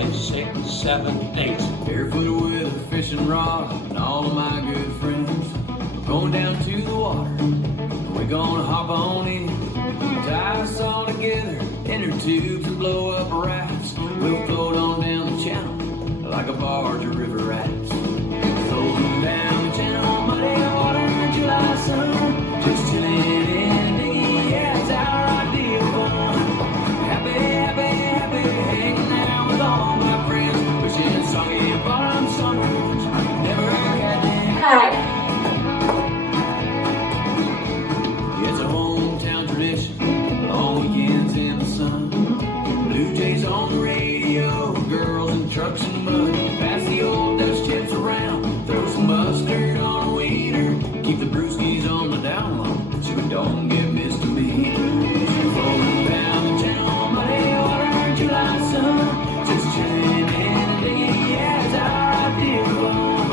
5, 6, 7, 8. Barefoot with a fishing rod and all of my good friends. We're going down to the water. We're gonna hop on in. Tie us all together in our tubes and blow up rafts. We'll float on down the channel like a barge of river rats. Floating down the channel, muddy water, July sun. Just chilling in the yeah, it's our idea of fun. Happy, happy, happy, hanging out with all my friends. Wishing soggy bottom summers never had any. It's a hometown tradition, long weekends in the sun. Blue Jays on the radio, girls in trucks and mud. Pass the old dust chips around, throw some mustard on a wiener. Keep the brewskis on the down low, so we don't get misdemeanors. Floating down the channel, muddy water, July sun. Just chilling and digging, yeah, it's our idea of fun.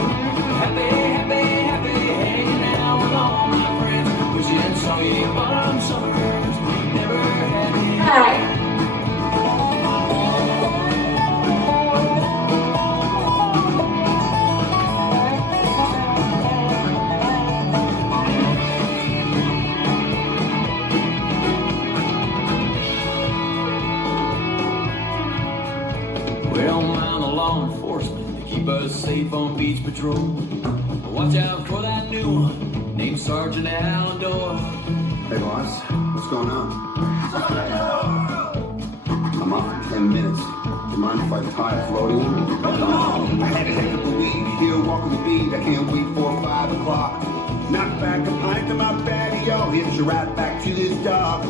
Happy, happy, happy, hanging out with all my friends. Wishing soggy bottom summers never had any. Well, mind the law enforcement to keep us safe on beach patrol. Watch out for that new one named Sergeant Alan Doyle. Hey boss, what's going on? I'm off in 10 minutes. Do you mind if I tie a floating? I had a heck of a week here walking the beat. I can't wait for 5 o'clock. Knock back a pint to my patio, hit you right back to this dock.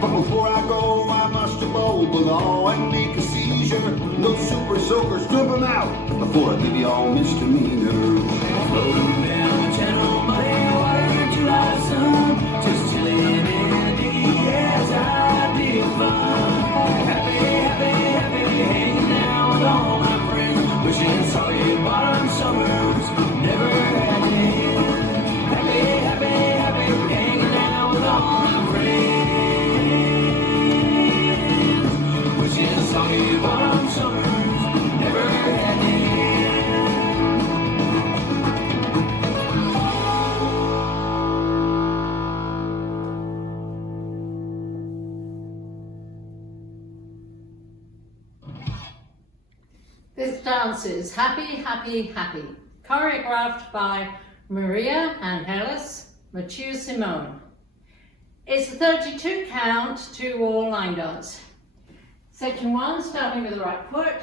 But before I go, I must have bowled along and make a seizure. No super soakers, dump them out before I give you all misdemeanors. Floating down the channel, muddy water, July sun. Just chilling in the yeah, it's our idea of fun. Happy, happy, happy, hanging out with all my friends. Wishing soggy bottom summers never had any. Happy, happy, happy, hanging out with all my friends. Wishing soggy bottom summers never had any. This dance is Happy, Happy, Happy, choreographed by Maria Angelis Mathieu Simone. It's a 32 count 2-wall line dance. Section 1, starting with the right foot,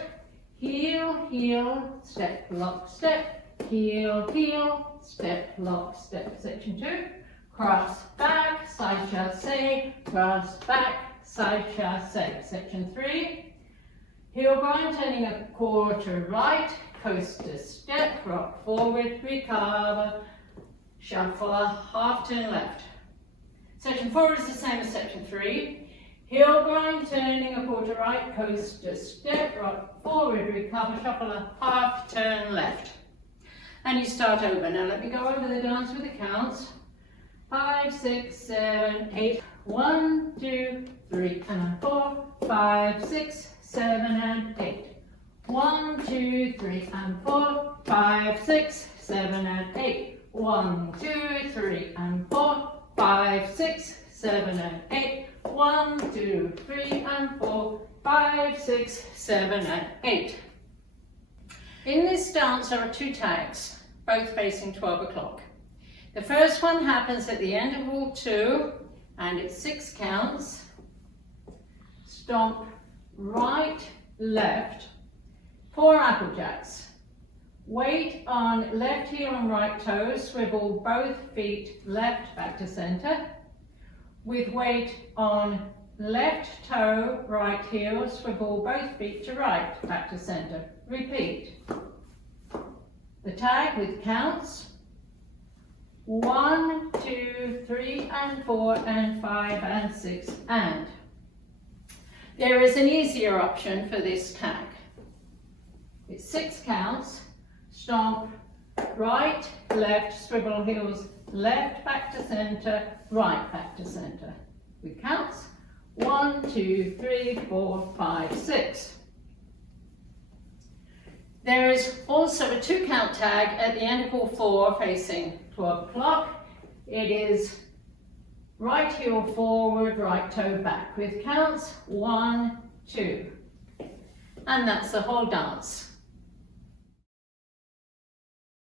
heel, heel, step, lock, step, heel, heel, step, lock, step. Section 2, cross, back, side chassé, cross, back, side chassé. Section 3, heel grind, turning a quarter right, coaster step, rock forward, recover, shuffle, half turn left. Section 4 is the same as section 3. Heel grind, turning a quarter right, coaster step, rock forward, recover, shuffle, half turn left. And you start over. Now let me go over the dance with the counts. 5, 6, 7, 8. 1, 2, 3, and 4, 5, 6, 7, and 8. 1, 2, 3, and 4, 5, 6, 7, and 8. 1, 2, 3, and 4, 5, 6, 7, and 8. 1, 2, 3, and 4, 5, 6, 7, and 8. In this dance there are 2 tags, both facing 12 o'clock. The first one happens at the end of wall 2, and it's 6 counts. Stomp right, left, 4 applejacks. Weight on left heel and right toe, swivel both feet left back to center. With weight on left toe, right heel, swivel both feet to right back to center. Repeat. The tag with counts 1, 2, 3, and 4, and 5, and 6, and. There is an easier option for this tag. It's 6 counts, stomp, right, left, swivel heels, left back to center, right back to center. With counts 1, 2, 3, 4, 5, 6. There is also a 2 count tag at the end of all 4 facing 12 o'clock. It is right heel forward, right toe back with counts 1, 2. And that's the whole dance.